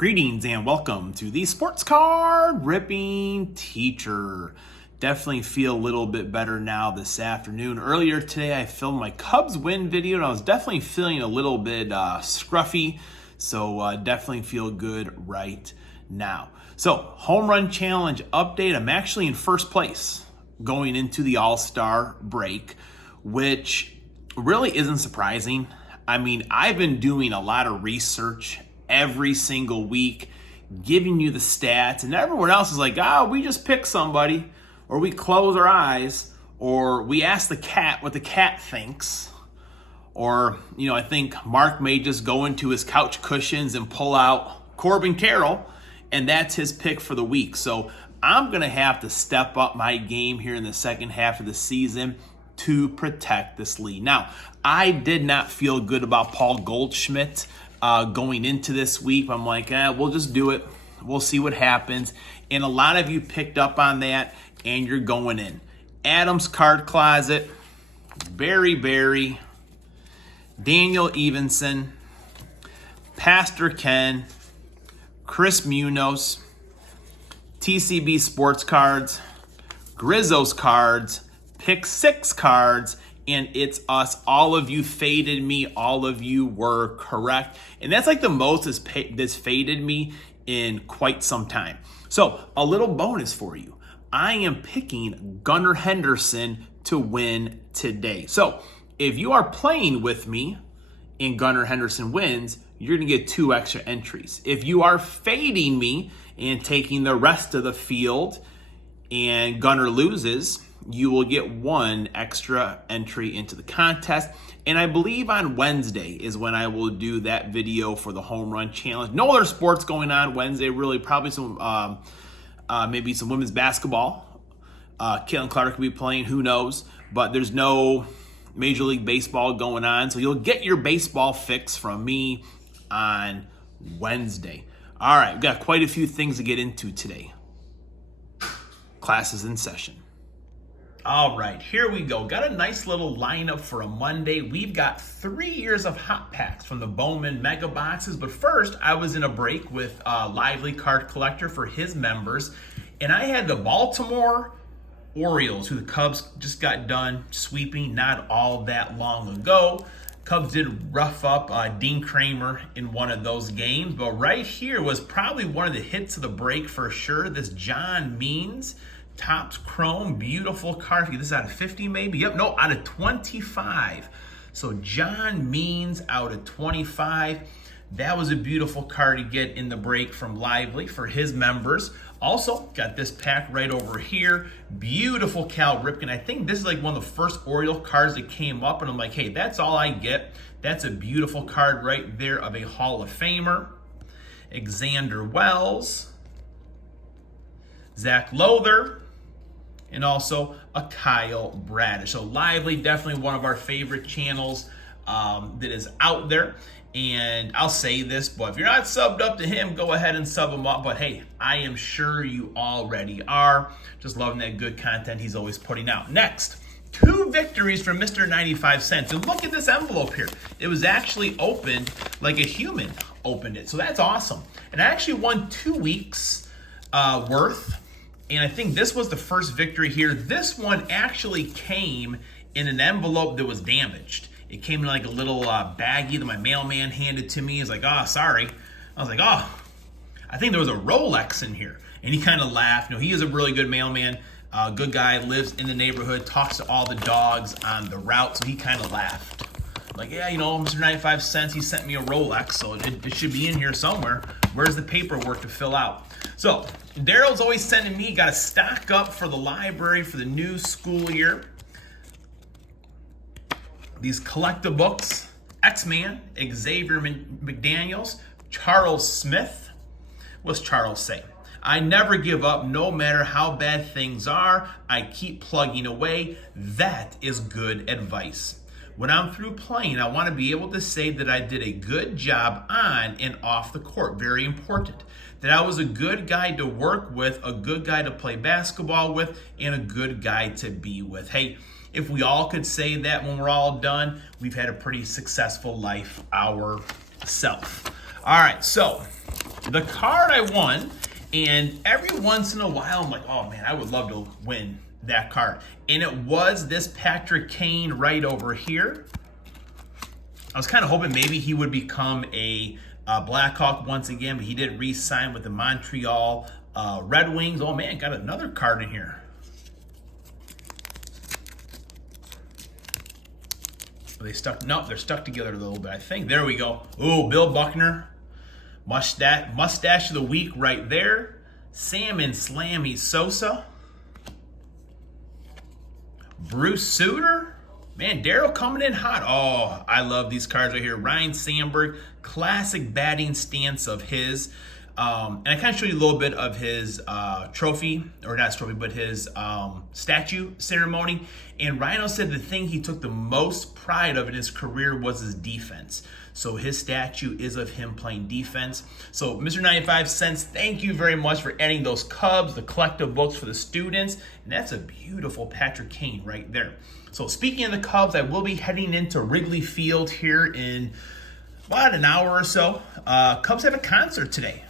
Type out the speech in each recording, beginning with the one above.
Greetings and welcome to the Sports Card Ripping Teacher. Definitely feel a little bit better now this afternoon. Earlier today I filmed my Cubs win video and I was definitely feeling a little bit scruffy. So definitely feel good right now. So home run challenge update. I'm actually in first place going into the All-Star break, which really isn't surprising. I mean, I've been doing a lot of research every single week, giving you the stats, and everyone else is like, we just pick somebody, or we close our eyes, or we ask the cat what the cat thinks, or, I think Mark may just go into his couch cushions and pull out Corbin Carroll, and that's his pick for the week. So I'm going to have to step up my game here in the second half of the season to protect this lead. Now, I did not feel good about Paul Goldschmidt going into this week. I'm like, we'll just do it. We'll see what happens. And a lot of you picked up on that, and you're going in. Adam's Card Closet, Barry, Daniel Evenson, Pastor Ken, Chris Munoz, TCB Sports Cards, Grizzo's Cards, Pick 6 Cards, and it's us. All of you faded me. All of you were correct. And that's like the most that's faded me in quite some time. So a little bonus for you. I am picking Gunnar Henderson to win today. So if you are playing with me and Gunnar Henderson wins, you're going to get 2 extra entries. If you are fading me and taking the rest of the field and Gunnar loses, you will get 1 extra entry into the contest. And I believe on Wednesday is when I will do that video for the home run challenge. No other sports going on Wednesday, really. Probably some, maybe some women's basketball. Caitlin Clark could be playing, who knows. But there's no Major League Baseball going on. So you'll get your baseball fix from me on Wednesday. All right, we've got quite a few things to get into today. Class is in session. All right, here we go. Got a nice little lineup for a Monday. We've got 3 years of hot packs from the Bowman mega boxes. But first, I was in a break with Lively Card Collector for his members. And I had the Baltimore Orioles, who the Cubs just got done sweeping not all that long ago. Cubs did rough up Dean Kramer in one of those games. But right here was probably one of the hits of the break for sure. This John Means. Topps Chrome, beautiful card. This is out of 50 maybe. Yep, no, out of 25. So John Means out of 25. That was a beautiful card to get in the break from Lively for his members. Also, got this pack right over here. Beautiful Cal Ripken. I think this is like one of the first Oriole cards that came up, and I'm like, hey, that's all I get. That's a beautiful card right there of a Hall of Famer. Xander Wells. Zach Lowther. And also a Kyle Bradish. So Lively, definitely one of our favorite channels that is out there. And I'll say this, but if you're not subbed up to him, go ahead and sub him up. But hey, I am sure you already are. Just loving that good content he's always putting out. Next, 2 victories from Mr. 95 Cents. And look at this envelope here. It was actually opened like a human opened it. So that's awesome. And I actually won 2 weeks worth. And I think this was the first victory here. This one actually came in an envelope that was damaged. It came in like a little baggie that my mailman handed to me. He's like, sorry. I was like, I think there was a Rolex in here. And he kind of laughed. He is a really good mailman. Good guy, lives in the neighborhood, talks to all the dogs on the route. So he kind of laughed. Like, yeah, Mr. 95 Cents, he sent me a Rolex, so it should be in here somewhere. Where's the paperwork to fill out? So Daryl's always sending me, got to stock up for the library for the new school year. These collectible books, X-Man, Xavier McDaniels, Charles Smith. What's Charles say? I never give up no matter how bad things are. I keep plugging away. That is good advice. When I'm through playing, I want to be able to say that I did a good job on and off the court. Very important. That I was a good guy to work with, a good guy to play basketball with, and a good guy to be with. Hey, if we all could say that when we're all done, we've had a pretty successful life ourselves. All right, so the card I won, and every once in a while I'm like, oh man, I would love to win that card. And it was this Patrick Kane right over here. I was kind of hoping maybe he would become a Blackhawk once again, but he did re-sign with the Montreal Red Wings. Oh man, got another card in here. Are they stuck? Nope, they're stuck together a little bit, I think. There we go. Ooh, Bill Buckner. Mustache of the week right there. Salmon Slammy Sosa. Bruce Sutter. Man, Daryl coming in hot. Oh, I love these cards right here. Ryan Sandberg, classic batting stance of his. And I kind of showed you a little bit of his trophy, or not his trophy, but his statue ceremony. And Rhino said the thing he took the most pride of in his career was his defense. So his statue is of him playing defense. So Mr. 95 Cents, thank you very much for adding those Cubs, the collective books for the students. And that's a beautiful Patrick Kane right there. So speaking of the Cubs, I will be heading into Wrigley Field here in about an hour or so. Cubs have a concert today.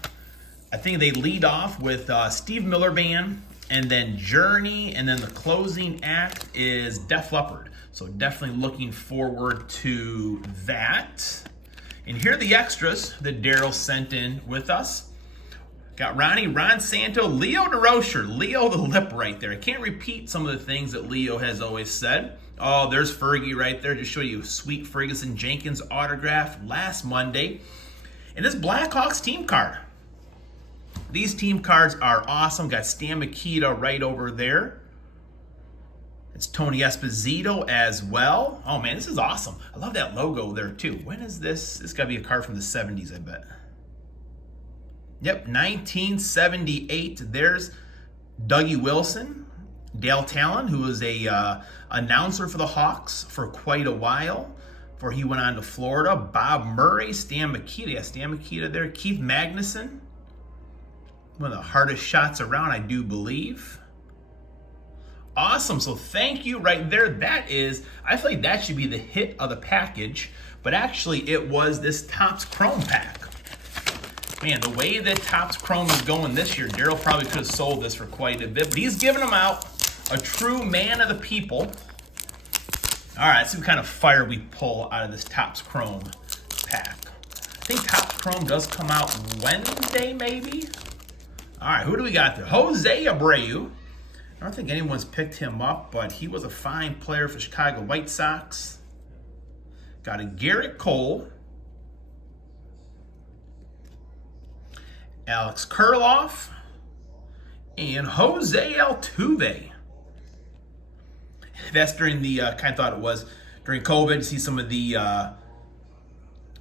I think they lead off with Steve Miller Band, and then Journey, and then the closing act is Def Leppard. So definitely looking forward to that. And here are the extras that Daryl sent in with us. Got Ronnie, Ron Santo, Leo DeRocher, Leo the lip right there. I can't repeat some of the things that Leo has always said. Oh, there's Fergie right there to show you sweet Ferguson Jenkins autograph last Monday. And this Blackhawks team card. These team cards are awesome. Got Stan Mikita right over there. It's Tony Esposito as well. Oh man, this is awesome. I love that logo there too. When is this? This got to be a card from the 70s, I bet. Yep, 1978. There's Dougie Wilson, Dale Talon, who was a announcer for the Hawks for quite a while before he went on to Florida. Bob Murray, Stan Mikita. Yeah, Stan Mikita there. Keith Magnuson. One of the hardest shots around, I do believe. Awesome. So thank you right there. That is, I feel like that should be the hit of the package, but actually it was this Topps Chrome pack. Man, the way that Topps Chrome is going this year, Daryl probably could have sold this for quite a bit, but he's giving them out. A true man of the people. All right, let's see what kind of fire we pull out of this Topps Chrome pack. I think Topps Chrome does come out Wednesday, maybe? All right, who do we got there? Jose Abreu. I don't think anyone's picked him up, but he was a fine player for Chicago White Sox. Got a Garrett Cole. Alex Kurloff. And Jose Altuve. That's during the, kind of thought it was, during COVID, to see some of the,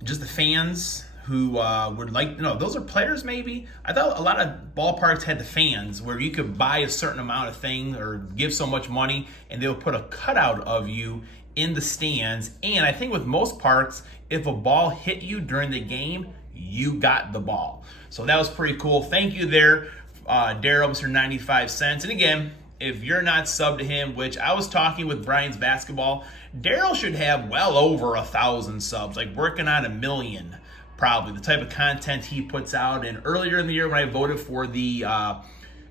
just the fans who would like, no, those are players maybe. I thought a lot of ballparks had the fans where you could buy a certain amount of thing or give so much money and they'll put a cutout of you in the stands. And I think with most parks, if a ball hit you during the game, you got the ball. So that was pretty cool. Thank you there, Daryl, Mr. 95 Cents. And again, if you're not subbed to him, which I was talking with Brian's basketball, Daryl should have well over 1,000 subs, like working on 1 million. Probably the type of content he puts out. And earlier in the year when I voted for the,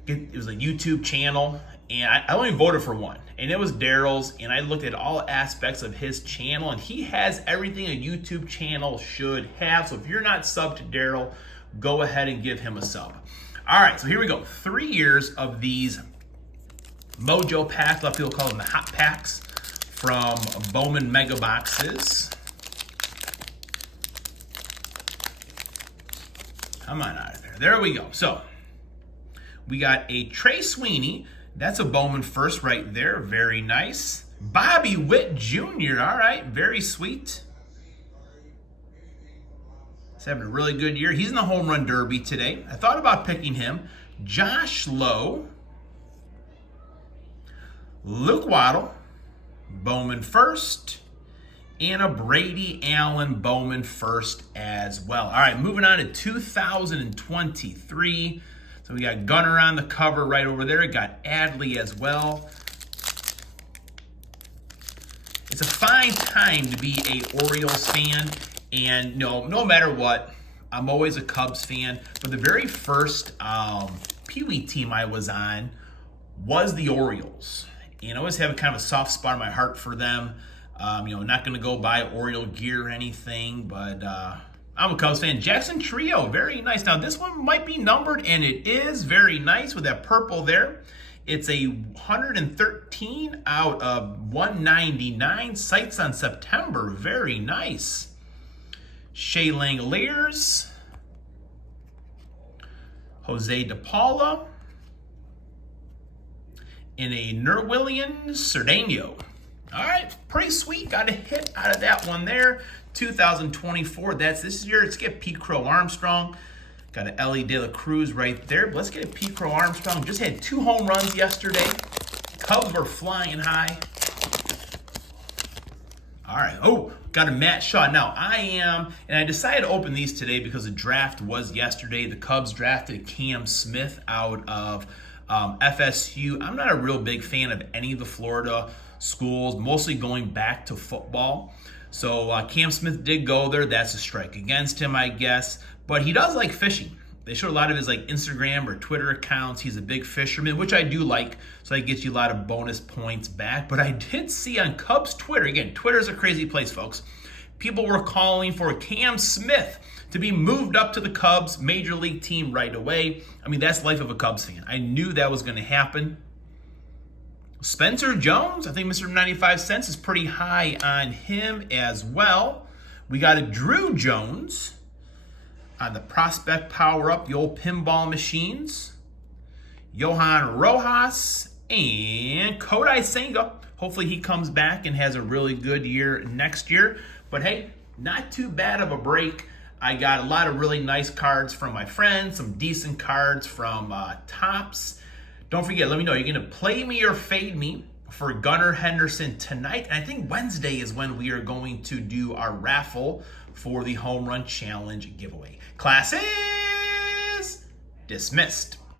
it was a YouTube channel, and I only voted for one, and it was Daryl's, and I looked at all aspects of his channel, and he has everything a YouTube channel should have. So if you're not subbed to Daryl, go ahead and give him a sub. All right, so here we go. 3 years of these Mojo packs. A lot of people call them the hot packs from Bowman Mega Boxes. Come on out of there. There we go. So we got a Trey Sweeney. That's a Bowman first right there. Very nice. Bobby Witt Jr. All right. Very sweet. He's having a really good year. He's in the home run derby today. I thought about picking him. Josh Lowe. Luke Waddle. Bowman first. And a Brady Allen Bowman first as well. All right, moving on to 2023. So we got Gunner on the cover right over there. Got Adley as well. It's a fine time to be a Orioles fan. And no matter what, I'm always a Cubs fan, but the very first Pee Wee team I was on was the Orioles. And I always have a kind of a soft spot in my heart for them. Not going to go buy Oriole gear or anything, but I'm a Cubs fan. Jackson Trio, very nice. Now, this one might be numbered, and it is very nice with that purple there. It's a 113 out of 199. Sights on September, very nice. Shea Langoliers. Jose DePaula. In a Nerwillian Cerdano. All right, pretty sweet. Got a hit out of that one there. 2024. That's this year. Let's get Pete Crow Armstrong. Got an Ellie De La Cruz right there. But let's get a Pete Crow Armstrong. Just had 2 home runs yesterday. Cubs were flying high. All right. Oh, got a Matt Shaw. Now, and I decided to open these today because the draft was yesterday. The Cubs drafted Cam Smith out of FSU. I'm not a real big fan of any of the Florida schools, mostly going back to football. So Cam Smith did go there. That's a strike against him, I guess. But he does like fishing. They show a lot of his Instagram or Twitter accounts. He's a big fisherman, which I do like. So that gets you a lot of bonus points back. But I did see on Cubs Twitter, again, Twitter's a crazy place, folks. People were calling for Cam Smith to be moved up to the Cubs major league team right away. I mean, that's the life of a Cubs fan. I knew that was going to happen. Spencer Jones, I think Mr. 95 cents is pretty high on him as well. We got a Drew Jones on the prospect power up, the old pinball machines. Johan Rojas and Kodai Senga. Hopefully he comes back and has a really good year next year. But hey, not too bad of a break. I got a lot of really nice cards from my friends, some decent cards from Topps. Don't forget, let me know, you're going to play me or fade me for Gunnar Henderson tonight. And I think Wednesday is when we are going to do our raffle for the Home Run Challenge giveaway. Class is dismissed.